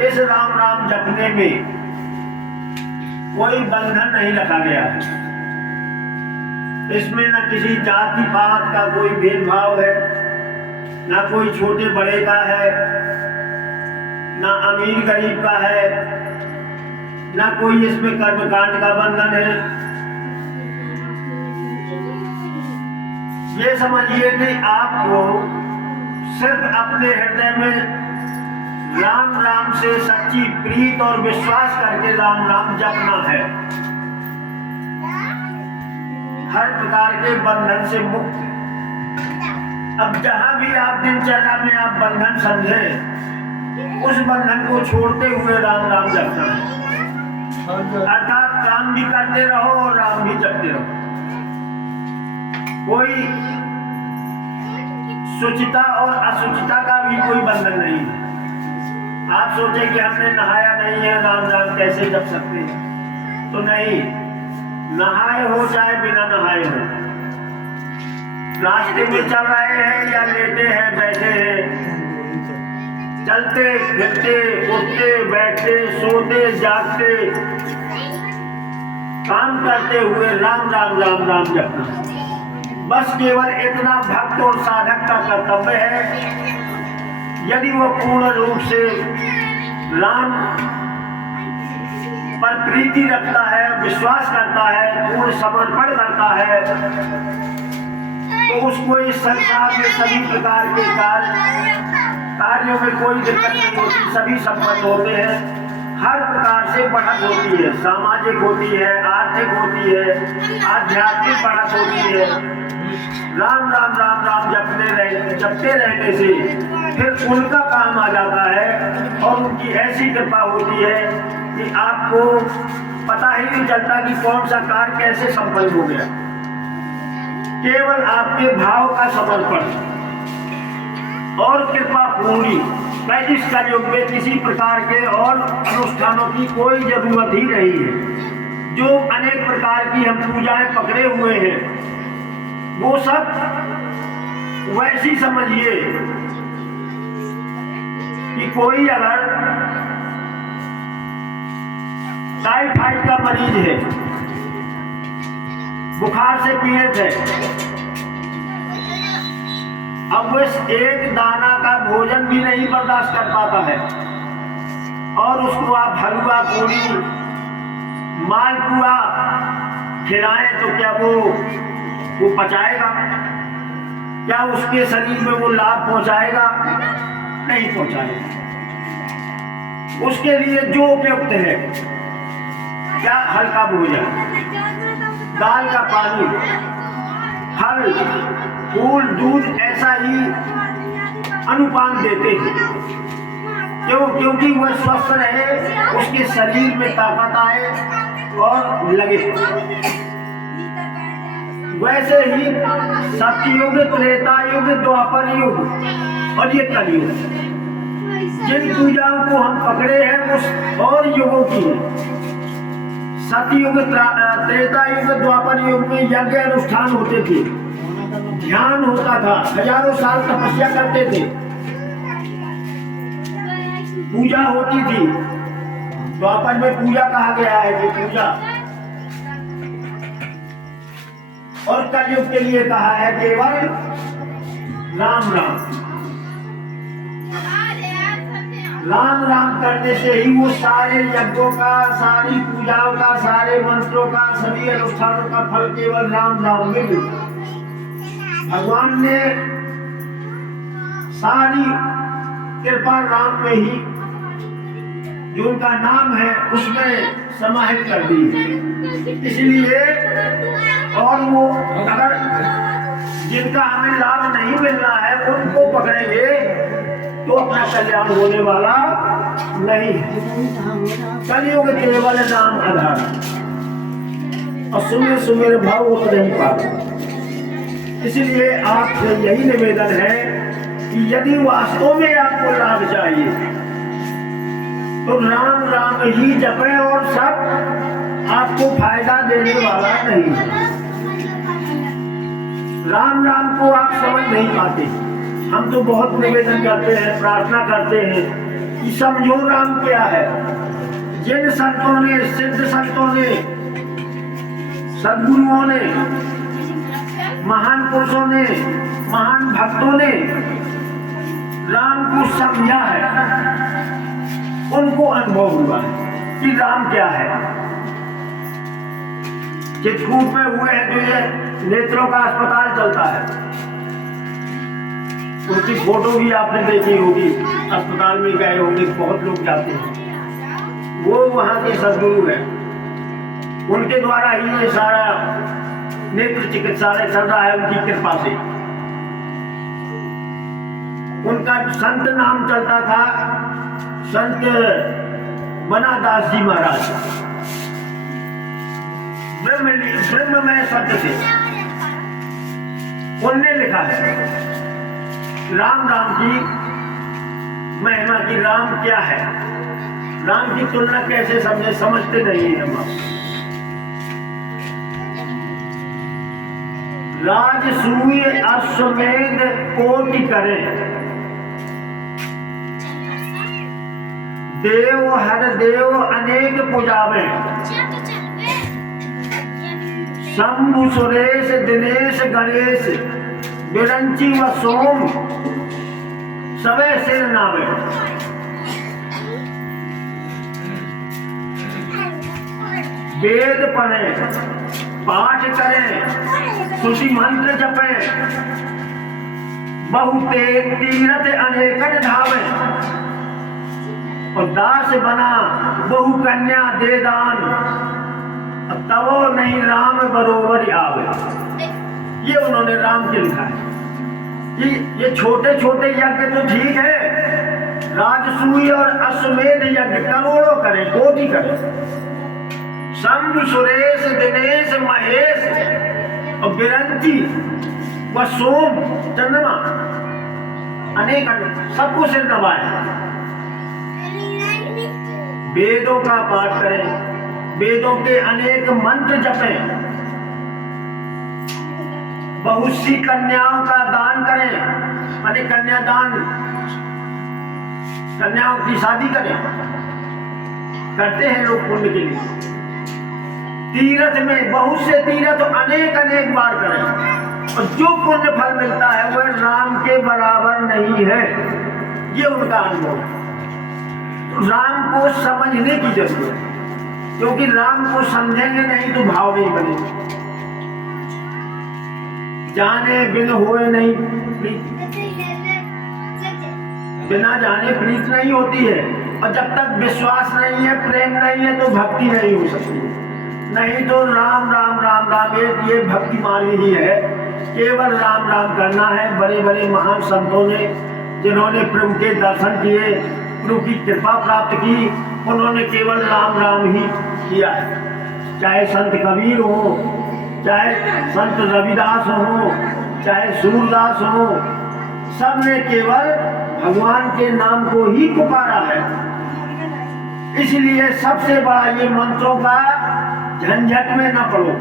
इस राम नाम जपने में कोई बंधन नहीं रखा गया है। इसमें न किसी जाति पात का कोई भेदभाव है, न कोई छोटे बड़े का है, न अमीर गरीब का है, न कोई इसमें कर्मकांड का बंधन है। ये समझिए कि आपको सिर्फ अपने हृदय में राम राम से सच्ची प्रीत और विश्वास करके राम राम जपना है। हर प्रकार के बंधन से मुक्त। अब जहां भी आप दिनचर्या में आप बंधन समझे, उस बंधन को छोड़ते हुए राम राम जपना है। अर्थात काम भी करते रहो और राम भी जपते रहो। कोई शुचिता और अशुचिता का भी कोई बंधन नहीं है। आप सोचे कि हमने नहाया नहीं है, राम राम कैसे जप सकते हैं? तो नहीं, नहाए हो चाहे बिना नहाए हो, रास्ते में चल रहे हैं या लेटे हैं बैठे हैं, चलते फिरते उठते बैठते सोते जागते काम करते हुए राम राम राम राम जपना। बस केवल इतना भक्त और साधक का कर्तव्य है। यदि वो पूर्ण रूप से राम पर प्रीति रखता है, विश्वास करता है, पूर्ण समर्पण करता है, तो उसको इस संसार में सभी प्रकार के कार्यों में कोई दिक्कत नहीं होती, सभी संपन्न होते हैं। हर प्रकार से बढ़त होती है, सामाजिक होती है, आर्थिक होती है, आध्यात्मिक बढ़त होती है। राम राम राम राम जपते रहने से फिर उनका काम आ जाता है और उनकी ऐसी कृपा होती है कि आपको पता ही नहीं चलता कि कौन सा कार्य कैसे संपन्न हो गया। केवल आपके भाव का समर्पण और कृपा पूरी। इस कलयुग में किसी प्रकार के और अनुष्ठानों की कोई जरूरत ही नहीं है। जो अनेक प्रकार की हम पूजाएं पकड़े हुए हैं, वो सब वैसी समझिए कि कोई अगर टाइफाइड का मरीज है, बुखार से पीड़ित है, अब वो एक दाना का भोजन भी नहीं बर्दाश्त कर पाता है और उसको आप हलवा पूरी मालपुआ खिलाएं तो क्या वो पचाएगा? क्या उसके शरीर में वो लाभ पहुंचाएगा? नहीं पहुंचाएगा। उसके लिए जो उपयुक्त है, क्या हल्का भोजन, दाल का पानी, फल, फूल, दूध, ऐसा ही अनुपान देते हैं। क्योंकि वह स्वस्थ रहे, उसके शरीर में ताकत आए और लगे। वैसे ही सतयुग, त्रेता युग, द्वापर युग और ये कलयुग, जिन पूजाओं को हम पकड़े हैं उस और युगों की। सतयुग, त्रेता युग, द्वापर युग में यज्ञ अनुष्ठान होते थे, ध्यान होता था, हजारों साल तपस्या करते थे, पूजा होती थी। द्वापर में पूजा कहा गया है कि पूजा, और कलयुग के लिए कहा है केवल राम राम। राम राम करने से ही वो सारे यज्ञों का, सारी पूजाओं का, सारे मंत्रों का, सभी अनुष्ठानों का फल केवल राम राम में मिलता। भगवान ने सारी कृपा राम में ही, जो उनका नाम है, उसमें समाहित कर दी। इसलिए और वो अगर जिनका हमें लाभ नहीं मिलना है उनको पकड़ेंगे तो अपना कल्याण होने वाला नहीं है। कलयुग केवल नाम आधार और सुमेर सुमेर भाव वो नहीं पाता। इसलिए आपसे यही निवेदन है कि यदि वास्तव में आपको लाभ चाहिए तो राम राम ही जपें और सब आपको फायदा देने वाला नहीं है। राम राम को आप समझ नहीं पाते। हम तो बहुत निवेदन करते हैं, प्रार्थना करते हैं कि समझो राम क्या है। जिन संतों ने, सिद्ध संतों ने, सद्गुरुओं ने, महान पुरुषों ने, महान भक्तों ने राम को समझा है, उनको अनुभव हुआ है कि राम क्या है। चित्रकूट में हुए हैं जो ये नेत्रों का अस्पताल चलता है, उसकी फोटो भी आपने देखी होगी, अस्पताल में गए होंगे, बहुत लोग जाते हैं। वो वहां के सद्गुरु हैं, उनके द्वारा ही ये सारा नेत्र चिकित्सालय चल रहा है, उनकी कृपा से। उनका संत नाम चलता था संत बनादास जी महाराज, ब्रह्ममय शब्द से उनने लिखा है राम राम की महिमा की। राम क्या है, राम की तुलना कैसे समझे, समझते नहीं है हम। राजसूय अश्वमेध कोटि करे, देव हर देव अनेक पुजावे। शंभु सुरेश दिनेश गणेश, बिरंची व सोम सबे सिर नावे। वेद पढ़े पाठ करें, श्रुति मंत्र जपे, बहुते तीरथ अनेकन धावे। और दास बना बहु कन्या दे दान, तबो नहीं राम बरोबर आवे। ये उन्होंने राम के लिखा है कि ये छोटे छोटे यज्ञ तो ठीक है, राजसूय और अश्वमेध यज्ञ करोड़ों करें, कोटि करें। शंभु सुरेश दिनेश महेश और बिरंची व सोम चंद्रमा अनेक सबको सिर नवाए। वेदों का पाठ करें, वेदों के अनेक मंत्र जपें, बहुत सी कन्याओं का दान करें, माने कन्यादान, कन्याओं की शादी करें, करते हैं लोग पुण्य के लिए। तीर्थ में बहुत से तीर्थ अनेक अनेक बार करें, और जो पुण्य फल मिलता है वह राम के बराबर नहीं है। ये उनका अनुभव है। राम को समझने की जरूरत है, क्योंकि राम को समझेंगे नहीं तो भाव नहीं बनेगा। जाने बिन होए नहीं प्रीत, बिना जाने प्रीत नहीं होती है। और जब तक विश्वास नहीं है, प्रेम नहीं है, तो भक्ति नहीं हो सकती। नहीं तो राम राम राम राम ये भक्ति मार्ग ही है। केवल राम राम करना है। बड़े बड़े महान संतों ने, जिन्होंने प्रभु के दर्शन किए, प्रभु की कृपा प्राप्त की, उन्होंने केवल राम राम ही किया है। चाहे संत कबीर हो, चाहे संत रविदास हो, चाहे सूरदास हो, सबने केवल भगवान के नाम को ही पुकारा है। इसलिए सबसे बड़ा ये मंत्रों का झंझट में न पड़ो,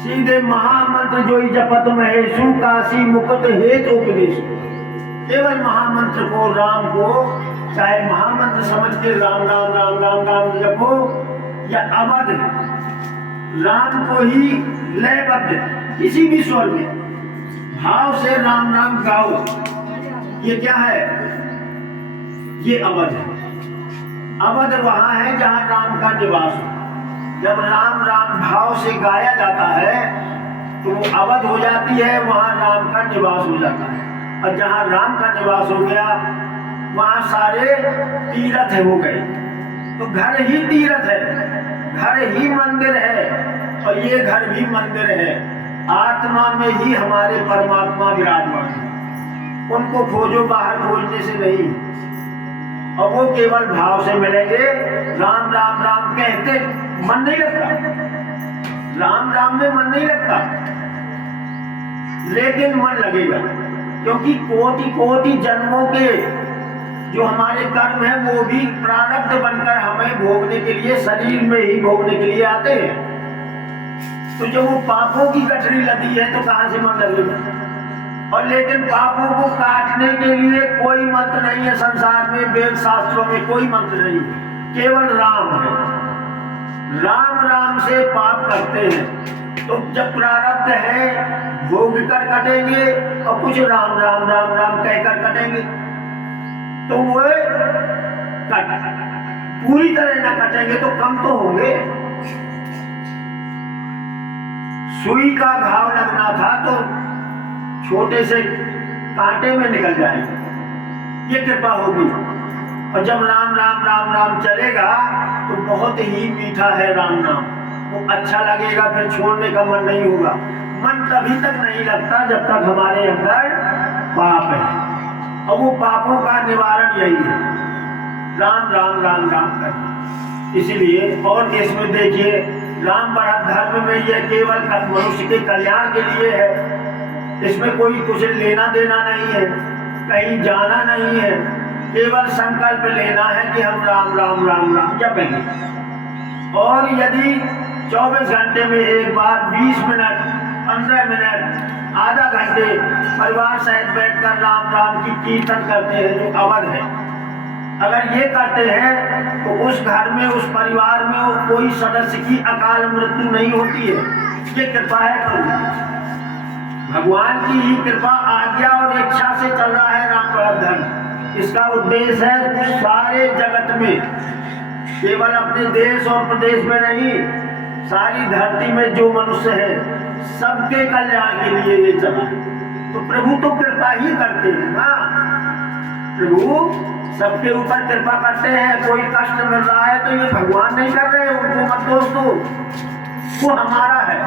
सीधे महामंत्र जो ही जपत महेशु काशी मुकुट हेत उपदेश। केवल महामंत्र को, राम को, चाहे महामंत्र समझ के राम राम राम राम राम जपो, या अवध राम को ही लयबद्ध किसी भी स्वर में भाव से राम राम गाओ। ये क्या है? ये अवध है। अवध वहां है जहां राम का निवास हो। जब राम राम भाव से गाया जाता है तो वो अवध हो जाती है, वहां राम का निवास हो जाता है। और जहां राम का निवास हो गया वहां सारे तीर्थ हो गए। तो घर ही तीर्थ है, घर ही मंदिर है, और ये घर भी मंदिर है। आत्मा में ही हमारे परमात्मा विराजमान है। उनको खोजो, बाहर खोजने से नहीं। और वो केवल भाव से मिलेंगे। राम राम राम कहते मन नहीं लगता, राम राम में मन नहीं लगता, लेकिन मन लगेगा, क्योंकि कोटि कोटि जन्मों के जो हमारे कर्म है वो भी प्रारब्ध बनकर हमें भोगने के लिए, शरीर में ही भोगने के लिए आते हैं। तो जब वो पापों की गठरी लगी है तो कहां से मन लगेगा? और लेकिन पापों को काटने के लिए कोई मंत्र नहीं है संसार में, वेद शास्त्रों में कोई मंत्र नहीं है, केवल राम है। राम राम से पाप करते हैं। तो जब प्रारब्ध है भोग कर कटेंगे और कुछ राम राम राम राम कहकर कटेंगे, तो वो पूरी तरह न कटेंगे तो कम तो होंगे। सुई का घाव लगना था तो छोटे से कांटे में निकल जाएंगे, ये कृपा होगी। और जब राम राम राम राम चलेगा तो बहुत ही मीठा है राम नाम, वो अच्छा लगेगा, फिर छोड़ने का मन नहीं होगा। मन तभी तक नहीं लगता जब तक हमारे अंदर पाप है, और वो पापों का निवारण यही है, राम राम राम राम करना। इसीलिए और इसमें देखिए, राम बड़ा धर्म में यह केवल मनुष्य के कल्याण के लिए है, इसमें कोई कुछ लेना देना नहीं है, कहीं जाना नहीं है, केवल संकल्प लेना है कि हम राम राम राम राम जपेंगे। और यदि 24 घंटे में एक बार 20 मिनट 15 मिनट आधा घंटे परिवार सहित बैठकर राम राम की कीर्तन करते हैं जो अवध है, अगर ये करते हैं तो उस घर में उस परिवार में कोई सदस्य की अकाल मृत्यु नहीं होती है। ये कृपा है, भगवान की ही कृपा, आज्ञा और इच्छा से चल रहा है राम धर्म। इसका उद्देश्य है सारे जगत में, केवल अपने देश और प्रदेश में नहीं, सारी धरती में जो मनुष्य है सबके कल्याण के लिए ये चला। तो प्रभु तो कृपा ही करते हैं ना, प्रभु सबके ऊपर कृपा करते हैं। कोई कष्ट मिल रहा है तो ये भगवान नहीं कर रहे, उनको मत दोस्तों, वो हमारा है।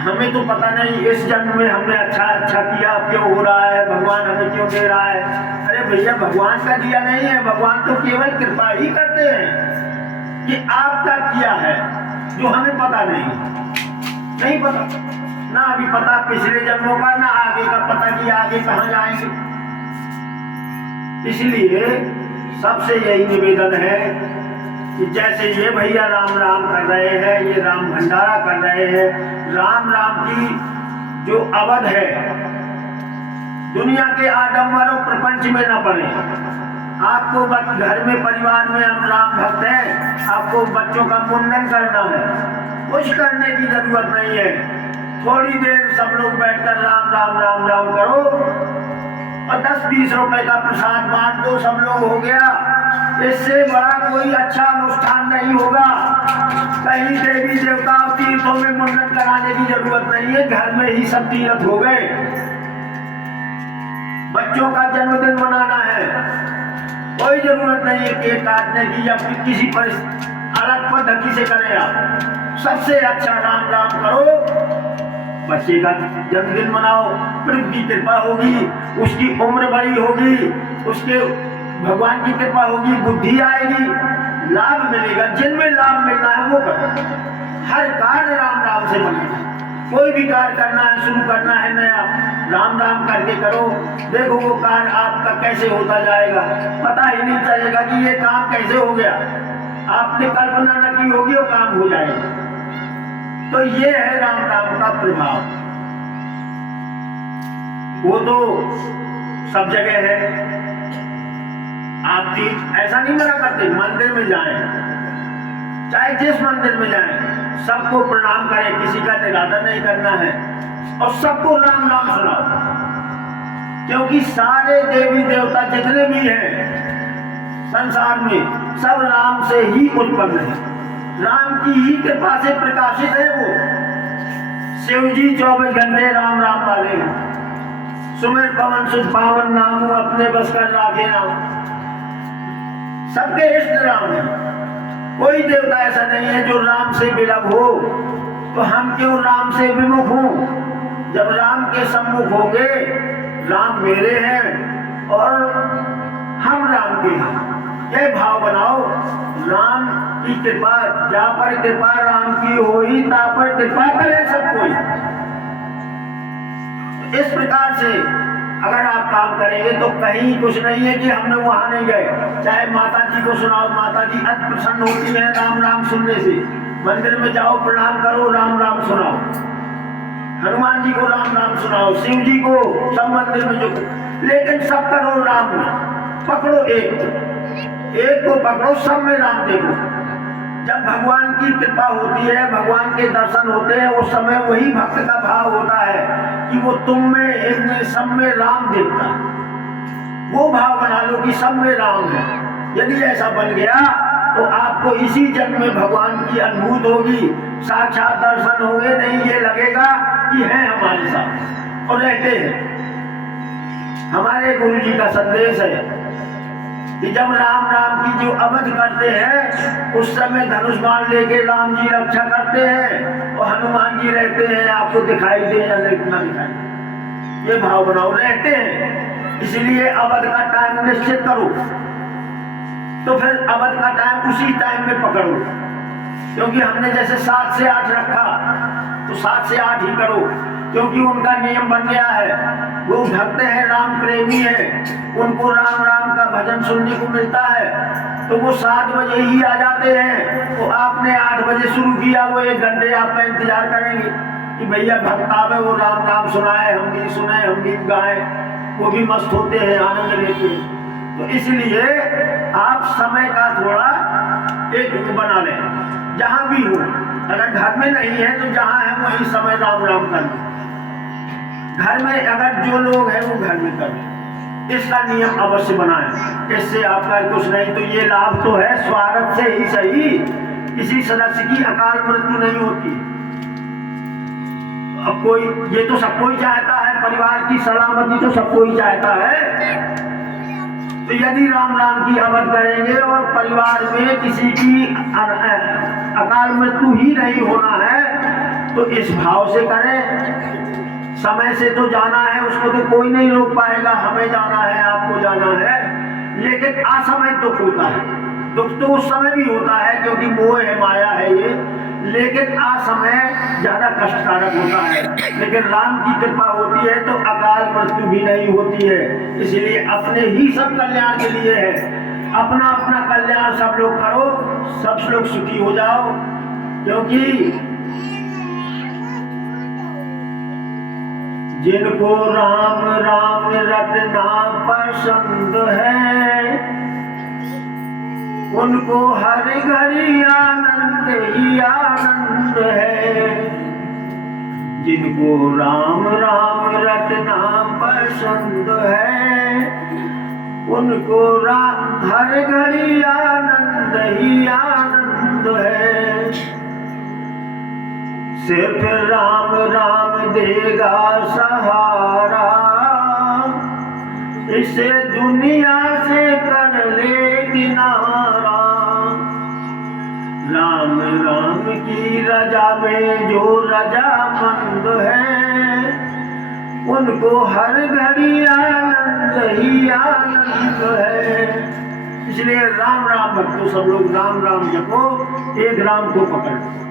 हमें तो पता नहीं इस जन्म में हमने अच्छा किया, क्यों हो रहा है, भगवान हमें क्यों दे रहा है। अरे भैया, भगवान का दिया नहीं है, भगवान तो केवल कृपा ही करते हैं कि आपका किया है जो हमें पता नहीं पता, ना अभी पता पिछले जन्मों का, ना आगे का पता कि आगे कहाँ जाएंगे। इसलिए सबसे यही निवेदन है कि जैसे ये भैया राम राम कर रहे हैं, ये राम भंडारा कर रहे हैं, राम राम की जो अवध है, दुनिया के आडंबर और प्रपंच में न पड़े। आपको घर में परिवार में हम राम भक्त हैं, आपको बच्चों का मुंडन करना है, कुछ करने की जरूरत नहीं है। थोड़ी देर सब लोग बैठकर राम राम राम राम करो और 10-20 रुपए का प्रसाद बांट दो, सब लोग हो गया। इससे बड़ा कोई अच्छा अनुष्ठान नहीं होगा। कहीं देवी देवता तीर्थों में मुंडन कराने की जरूरत नहीं है, घर में ही सब तीर्थ हो गए। बच्चों का जन्मदिन मनाना है, कोई जरूरत नहीं है केक काटने की या फिर किसी अलग पद्धति से करें। आप सबसे अच्छा राम राम करो, बच्चे का जन्मदिन मनाओ, प्रभु की कृपा होगी, उसकी उम्र बड़ी होगी, उसके भगवान की कृपा होगी, बुद्धि आएगी, लाभ मिलेगा। जिनमें लाभ मिलना है वो करो। हर कार्य राम राम से बनेगा। कोई भी कार्य करना है, शुरू करना है नया, राम राम करके करो, देखो वो कार्य आपका कैसे होता जाएगा, पता ही नहीं चलेगा कि ये काम कैसे हो गया। आपने कल्पना न की होगी, वो काम हो जाएगा। तो ये है राम राम का प्रभाव। वो तो सब जगह है। आप ऐसा नहीं मना करते, मंदिर में जाएं, चाहे जिस मंदिर में जाएं, सबको प्रणाम करें, किसी का निरादर नहीं करना है, और सबको राम नाम सुनाओ। क्योंकि सारे देवी देवता जितने भी हैं संसार में, सब राम से ही उत्पन्न है, राम की ही कृपा से प्रकाशित है। वो शिव जी 24 घंटे राम राम वाले हैं। सुमिर पवन सुख पावन नाम अपने बस कर राखे नाम। सबके इष्ट राम है, कोई देवता ऐसा नहीं है जो राम से विलग हो। तो हम क्यों राम से विमुख हों? जब राम के सम्मुख होंगे, राम मेरे हैं और हम राम के हैं, यह भाव बनाओ। राम की कृपा, जा पर कृपा राम की होई, ता पर कृपा करे सब कोई। इस प्रकार से अगर आप काम करेंगे तो कहीं कुछ नहीं है कि हमने वहां नहीं गए। चाहे माता जी को सुनाओ, माता जी अति प्रसन्न होती है राम राम सुनने से। मंदिर में जाओ, प्रणाम करो, राम राम सुनाओ, हनुमान जी को राम नाम सुनाओ, शिव जी को सब मंदिर में जो, लेकिन सब करो राम नाम, पकड़ो एक को पकड़ो, सब में राम देखो। जब भगवान की कृपा होती है, भगवान के दर्शन होते हैं, उस समय वही भक्त का भाव होता है कि वो तुम में, इनमें, सब में राम देखता है। वो भाव बना लो कि सब में राम है। यदि ऐसा बन गया तो आपको इसी जन्म में भगवान की अनुभूति होगी, साक्षात दर्शन होंगे। नहीं ये लगेगा कि है हमारे साथ और रहते हैं। हमारे गुरु जी का संदेश है कि जब राम राम की जो अवध करते हैं, उस समय धनुष बाण लेके राम जी रक्षा करते हैं और हनुमान जी रहते हैं, आपको दिखाई दे या न दिखाई, ये भाव बनाओ, रहते हैं। इसलिए अवध का टाइम निश्चित करो, तो फिर अवध का टाइम उसी टाइम में पकड़ो। क्योंकि हमने जैसे 7 से 8 रखा तो 7 से 8 ही करो, क्योंकि उनका नियम बन गया है। वो भक्त है, राम प्रेमी है, उनको राम राम का भजन सुनने को मिलता है, तो वो 7 बजे ही आ जाते हैं। तो आपने 8 बजे शुरू किया, वो 1 घंटे आपका इंतजार करेंगे कि भैया भक्त आवे, वो राम राम सुनाए, हम गीत सुनाए, हम गीत गाए। वो भी मस्त होते हैं, आनंद लेते हैं। तो इसलिए आप समय का थोड़ा एक बना लें, जहां भी हो। अगर घर में नहीं है तो जहां है वही समय राम राम कर लें। घर में अगर जो लोग हैं वो घर में करें, इसका नियम अवश्य बनाएं। इससे आपका कुछ नहीं तो ये लाभ तो है, स्वागत से ही सही, किसी सदस्य की अकाल मृत्यु नहीं होती। अब कोई, ये तो सबको ही चाहता है, परिवार की सलामती तो सबको ही चाहता है। तो यदि राम राम की अवध करेंगे और परिवार में किसी की अकाल मृत्यु ही नहीं होना है, तो इस भाव से करें। समय से तो जाना है, उसको तो कोई नहीं रोक पाएगा, हमें जाना है, आपको जाना है। लेकिन असमय दुख होता है, दुख तो उस समय भी होता है क्योंकि मोह है, माया है ये, लेकिन असमय ज्यादा कष्टकारक होता है। लेकिन राम की कृपा होती है तो अकाल मृत्यु भी नहीं होती है। इसलिए अपने ही सब कल्याण के लिए है, अपना अपना कल्याण सब लोग करो, सब लोग सुखी हो जाओ। क्योंकि जिनको राम राम रटना पसंद है, उनको हर घड़ी आनंद ही आनंद है। जिनको राम राम रटना पसंद है, उनको हर घड़ी आनंद ही आनंद है। सिर्फ राम राम देगा सहारा, इसे दुनिया से कर ले किनारा। राम राम की रजा में जो रजामंद है, उनको हर घड़ी आनंद ही आनंद है। इसलिए राम राम भक्तों, सब लोग राम राम जपो, एक राम को पकड़ो।